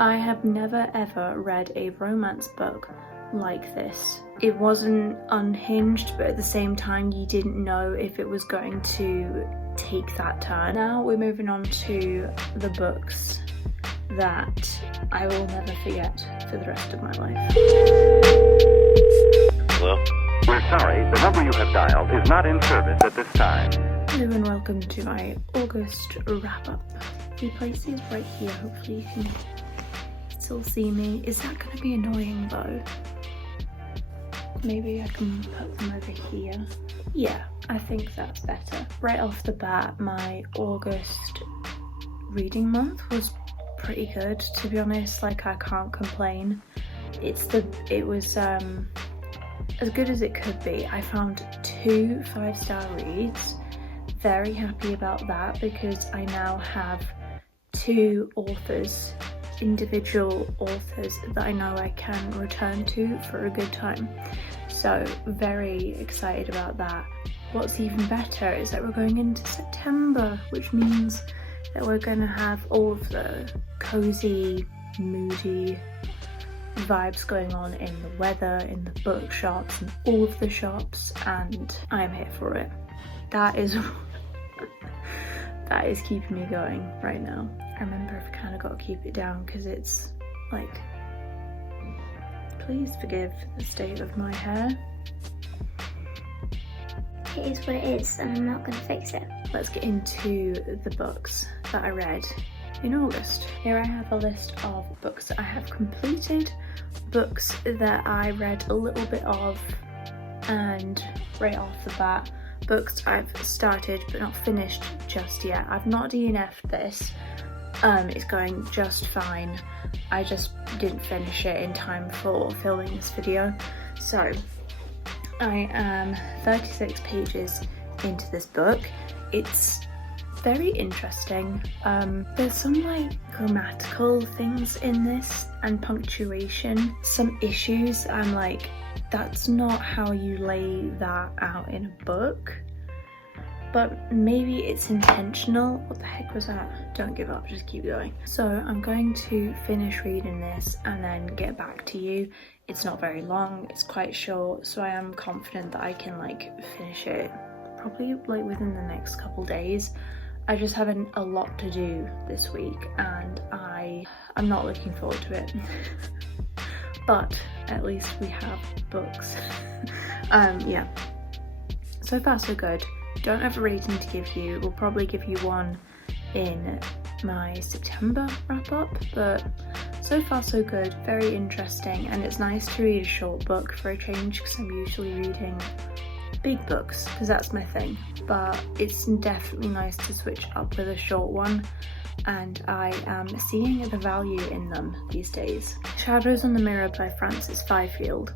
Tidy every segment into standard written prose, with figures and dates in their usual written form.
I have never ever read a romance book like this. It wasn't unhinged, but at the same time you didn't know if it was going to take that turn. Now we're moving on to the books that I will never forget for the rest of my life. Hello? We're sorry, the number you have dialed is not in service at this time. Hello and welcome to my August wrap-up. The place is right here, hopefully you can still see me. Is that going to be annoying though? Maybe I can put them over here. Yeah, I think that's better. Right off the bat, my August reading month was pretty good, to be honest. Like, I can't complain. It was as good as it could be. I found 2 5-star reads. Very happy about that because I now have 2 authors, individual authors that I know I can return to for a good time. So very excited about that. What's even better is that we're going into September, which means that we're going to have all of the cozy, moody vibes going on in the weather, in the bookshops, and all of the shops, and I'm here for it. That is that is keeping me going right now. I remember I've kind of got to keep it down because it's like, please forgive the state of my hair. It is what it is and I'm not going to fix it. Let's get into the books that I read in August. Here I have a list of books that I have completed, books that I read a little bit of, and right off the bat, books I've started but not finished just yet. I've not DNF'd this. It's going just fine. I just didn't finish it in time for filming this video. So I am 36 pages into this book. It's very interesting. There's some like grammatical things in this and punctuation, some issues. I'm like, that's not how you lay that out in a book. But maybe it's intentional. What the heck was that? Don't give up, just keep going. So I'm going to finish reading this and then get back to you. It's not very long, it's quite short, so I am confident that I can like finish it probably like within the next couple days. I just have a lot to do this week and I'm not looking forward to it. But at least we have books. Yeah. So far so good. Don't have a rating to give you. We'll probably give you one in my September wrap up, but so far so good. Very interesting, and it's nice to read a short book for a change because I'm usually reading big books because that's my thing, but it's definitely nice to switch up with a short one, and I am seeing the value in them these days. Shadows on the Mirror by Frances Fifield.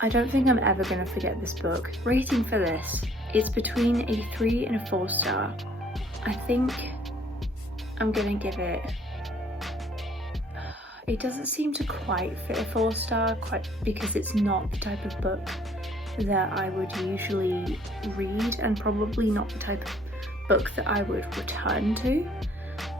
I don't think I'm ever going to forget this book. Rating for this, it's between a 3 and a 4 star. I think I'm going to give it... It doesn't seem to quite fit a 4 star, quite because it's not the type of book that I would usually read, and probably not the type of book that I would return to.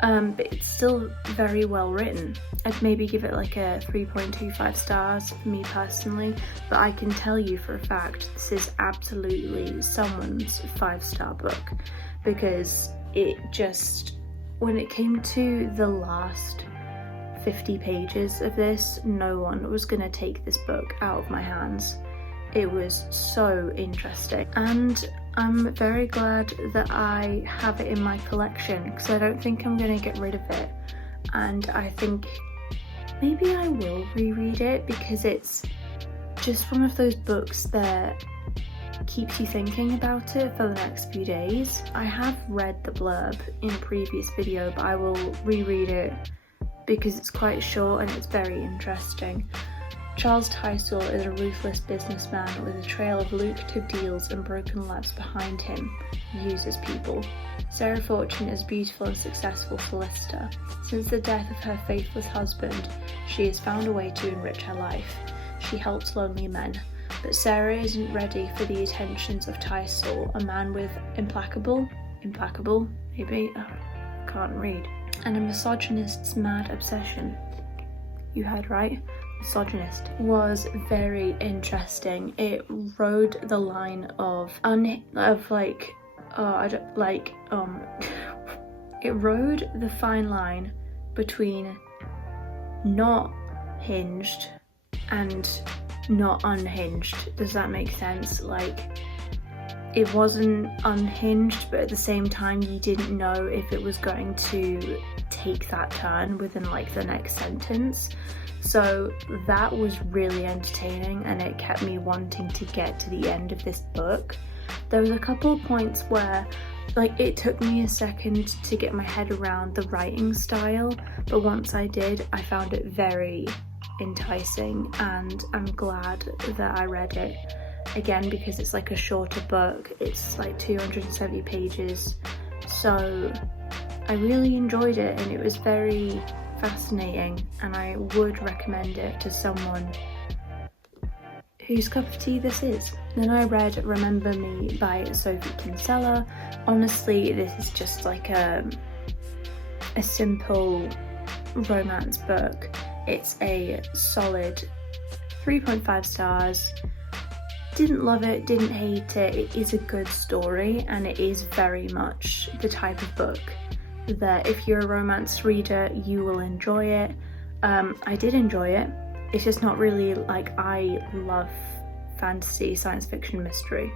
But it's still very well written. I'd maybe give it like a 3.25 stars for me personally, but I can tell you for a fact this is absolutely someone's 5-star book, because it just, when it came to the last 50 pages of this, no one was gonna take this book out of my hands. It was so interesting, and I'm very glad that I have it in my collection because I don't think I'm going to get rid of it, and I think maybe I will reread it because it's just one of those books that keeps you thinking about it for the next few days. I have read the blurb in a previous video, but I will reread it because it's quite short and it's very interesting. Charles Tysell is a ruthless businessman with a trail of lucrative deals and broken lives behind him. He uses people. Sarah Fortune is a beautiful and successful solicitor. Since the death of her faithless husband, she has found a way to enrich her life. She helps lonely men, but Sarah isn't ready for the attentions of Tysell, a man with implacable, maybe, can't read. and a misogynist's mad obsession. You heard right, misogynist. Was very interesting. It rode the line of it rode the fine line between not hinged and not unhinged. Does that make sense? Like, it wasn't unhinged, but at the same time you didn't know if it was going to take that turn within like the next sentence. So that was really entertaining, and it kept me wanting to get to the end of this book. There was a couple of points where like it took me a second to get my head around the writing style, but once I did, I found it very enticing, and I'm glad that I read it. Again, because it's like a shorter book, it's like 270 pages, so I really enjoyed it, and it was very fascinating, and I would recommend it to someone whose cup of tea this is. Then I read Remember Me by Sophie Kinsella. Honestly, this is just like a simple romance book. It's a solid 3.5 stars. Didn't love it, didn't hate it. It is a good story, and it is very much the type of book that if you're a romance reader, you will enjoy it. I did enjoy it. It's just not really like, I love fantasy, science fiction, mystery.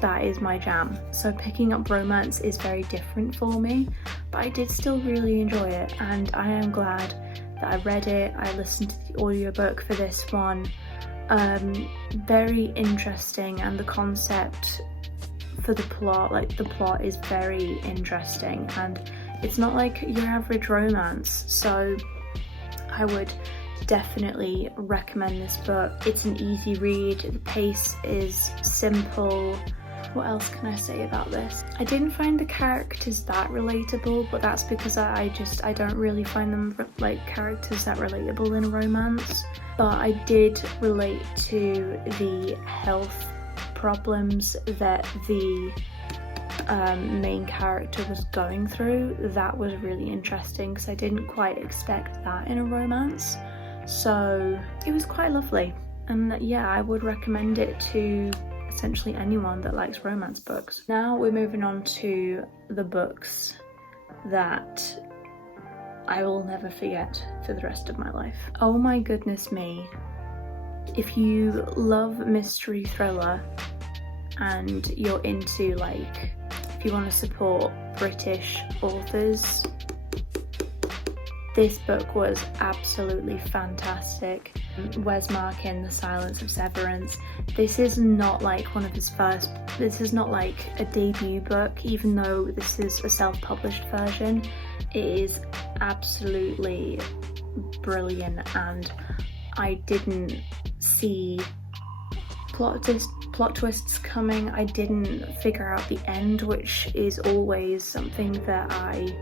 That is my jam. So picking up romance is very different for me, but I did still really enjoy it, and I am glad that I read it. I listened to the audiobook for this one. Very interesting, and the concept for the plot, like the plot is very interesting, and it's not like your average romance, so I would definitely recommend this book. It's an easy read, the pace is simple. What else can I say about this? I didn't find the characters that relatable, but that's because I don't really find them like characters that relatable in a romance. But I did relate to the health problems that the main character was going through. That was really interesting because I didn't quite expect that in a romance. So it was quite lovely, and yeah, I would recommend it to essentially anyone that likes romance books. Now we're moving on to the books that I will never forget for the rest of my life. Oh my goodness me. If you love mystery thriller and you're into, like, if you want to support British authors, this book was absolutely fantastic. Wes Markin, The Silence of Severance. This is not like one of his first, this is not like a debut book, even though this is a self-published version. It is absolutely brilliant, and I didn't see plot twists coming. I didn't figure out the end, which is always something that I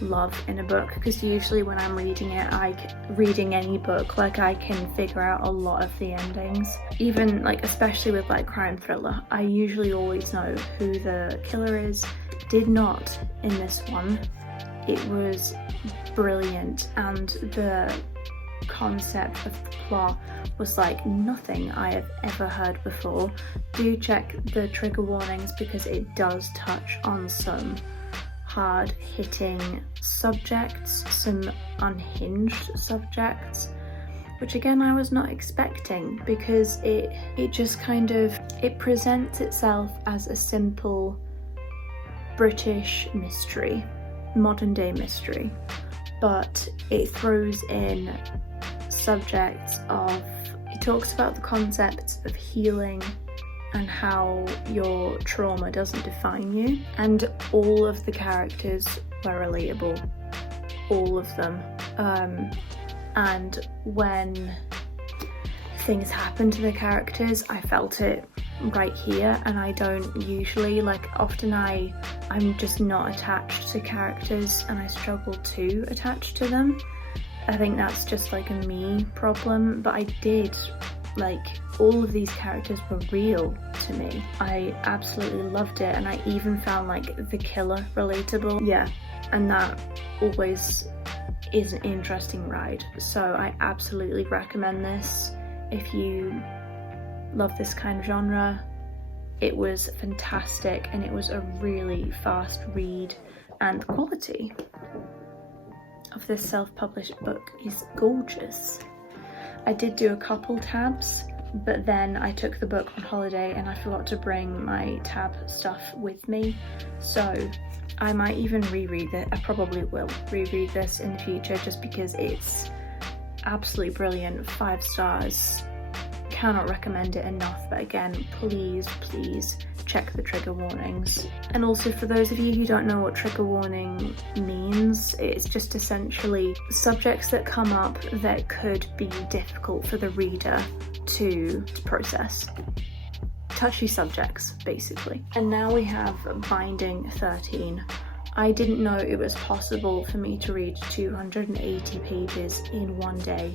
love in a book, because usually when I'm reading any book, like, I can figure out a lot of the endings. Even like, especially with like crime thriller, I usually always know who the killer is. Did not in this one. It was brilliant, and the concept of the plot was like nothing I have ever heard before. Do check the trigger warnings, because it does touch on some hard-hitting subjects, some unhinged subjects, which again I was not expecting, because it just kind of, it presents itself as a simple British mystery, modern day mystery, but it throws in subjects of, it talks about the concepts of healing and how your trauma doesn't define you, and all of the characters were relatable, all of them, and when things happen to the characters, I felt it right here, and I don't usually, like, often I'm just not attached to characters, and I struggle to attach to them. I think that's just like a me problem, but I did, like, all of these characters were real to me. I absolutely loved it, and I even found like the killer relatable. Yeah, and that always is an interesting ride. So I absolutely recommend this if you love this kind of genre. It was fantastic, and it was a really fast read, and the quality of this self-published book is gorgeous. I did do a couple tabs, but then I took the book on holiday and I forgot to bring my tab stuff with me, so I might even reread it. I probably will reread this in the future just because it's absolutely brilliant. 5 stars. Cannot recommend it enough, but again, please check the trigger warnings. And also, for those of you who don't know what trigger warning means, it's just essentially subjects that come up that could be difficult for the reader to process. Touchy subjects, basically. And now we have Binding 13. I didn't know it was possible for me to read 280 pages in one day,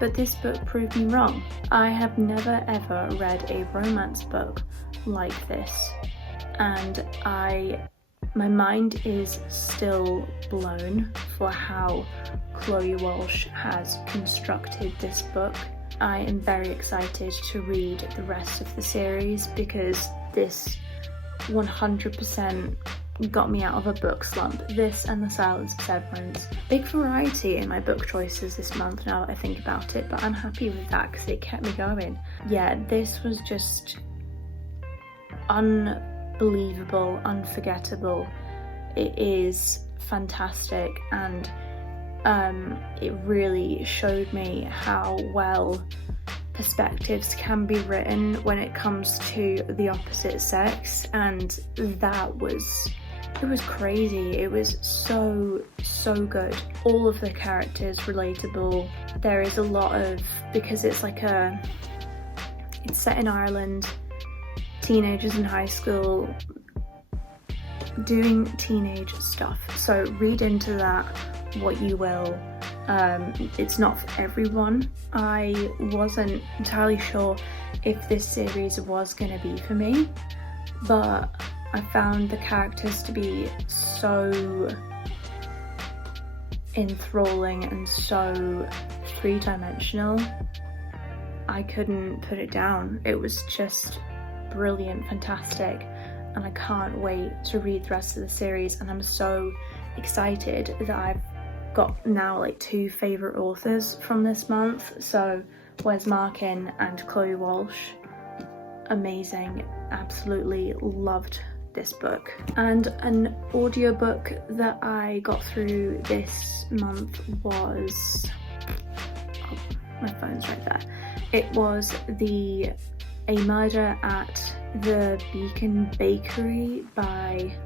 but this book proved me wrong. I have never ever read a romance book like this, and my mind is still blown for how Chloe Walsh has constructed this book. I am very excited to read the rest of the series because this 100% got me out of a book slump. This and The Silence of Severance. Big variety in my book choices this month now that I think about it, but I'm happy with that because it kept me going. Yeah, this was just unbelievable, unforgettable. It is fantastic, and it really showed me how well perspectives can be written when it comes to the opposite sex, and it was crazy. It was so good. All of the characters relatable. There is a lot of, because it's set in Ireland, teenagers in high school doing teenage stuff, so read into that what you will. It's not for everyone. I wasn't entirely sure if this series was going to be for me, but I found the characters to be so enthralling and so three-dimensional. I couldn't put it down. It was just brilliant, fantastic, and I can't wait to read the rest of the series, and I'm so excited that I've got now like 2 favourite authors from this month. So Wes Markin and Chloe Walsh. Amazing. Absolutely loved this book. And an audiobook that I got through this month was, oh, my phone's right there. It was A Murder at the Beacon Bakery by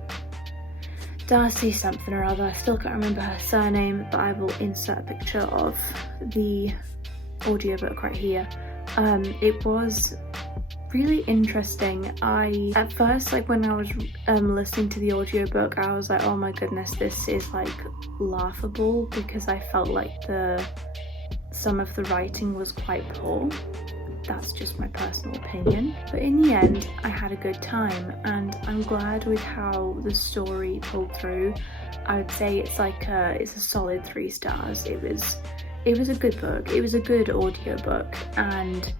Darcy something or other. I still can't remember her surname, but I will insert a picture of the audiobook right here. It was really interesting. At first, like when I was listening to the audiobook, I was like, oh my goodness, this is like laughable, because I felt like some of the writing was quite poor. That's just my personal opinion, but in the end I had a good time, and I'm glad with how the story pulled through. I would say it's a solid 3 stars. It was a good book. It was a good audiobook, and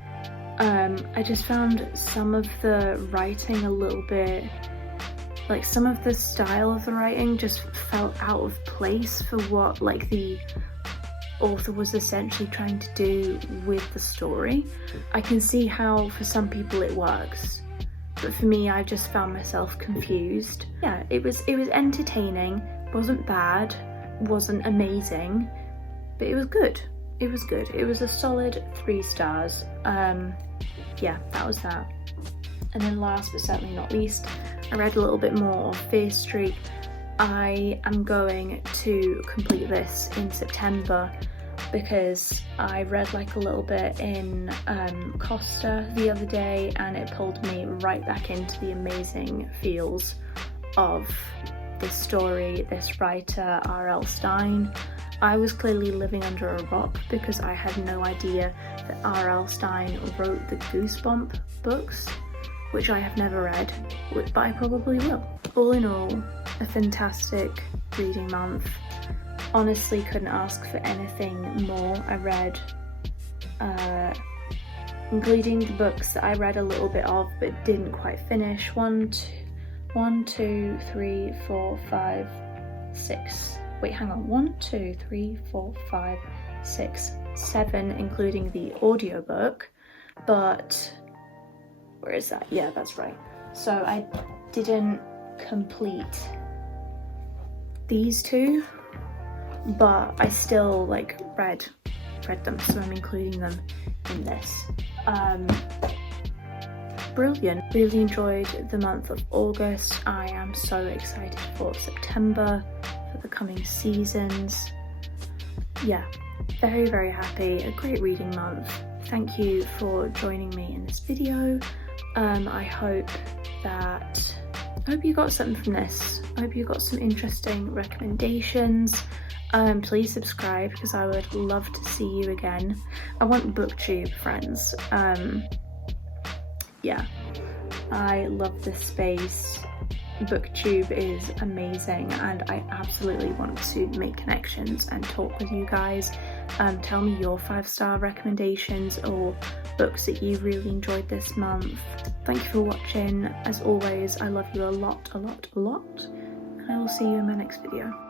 I just found some of the writing a little bit, like some of the style of the writing just felt out of place for what like the author was essentially trying to do with the story. I can see how for some people it works, but for me, I just found myself confused. Yeah, it was entertaining, wasn't bad, wasn't amazing, but it was good. It was good. It was a solid 3 stars. Yeah, that was that. And then last but certainly not least, I read a little bit more of Fear Street. I am going to complete this in September because I read like a little bit in Costa the other day, and it pulled me right back into the amazing feels of this story, this writer, R.L. Stine. I was clearly living under a rock because I had no idea that R.L. Stine wrote the Goosebump books, which I have never read, but I probably will. All in all, a fantastic reading month. Honestly, couldn't ask for anything more. I read, including the books that I read a little bit of but didn't quite finish. 1, 2, 3, 4, 5, 6. Wait, hang on. 1, 2, 3, 4, 5, 6, 7, including the audiobook. But where is that? Yeah, that's right. So I didn't complete these 2, but I still like read them, so I'm including them in this. Brilliant. Really enjoyed the month of August. I am so excited for September, for the coming seasons. Yeah, very, very happy. A great reading month. Thank you for joining me in this video. I hope you got something from this. I hope you got some interesting recommendations. Please subscribe because I would love to see you again. I want booktube friends. Yeah, I love this space. Booktube is amazing and I absolutely want to make connections and talk with you guys. Tell me your 5-star recommendations or books that you really enjoyed this month. Thank you for watching. As always, I love you a lot, and I will see you in my next video.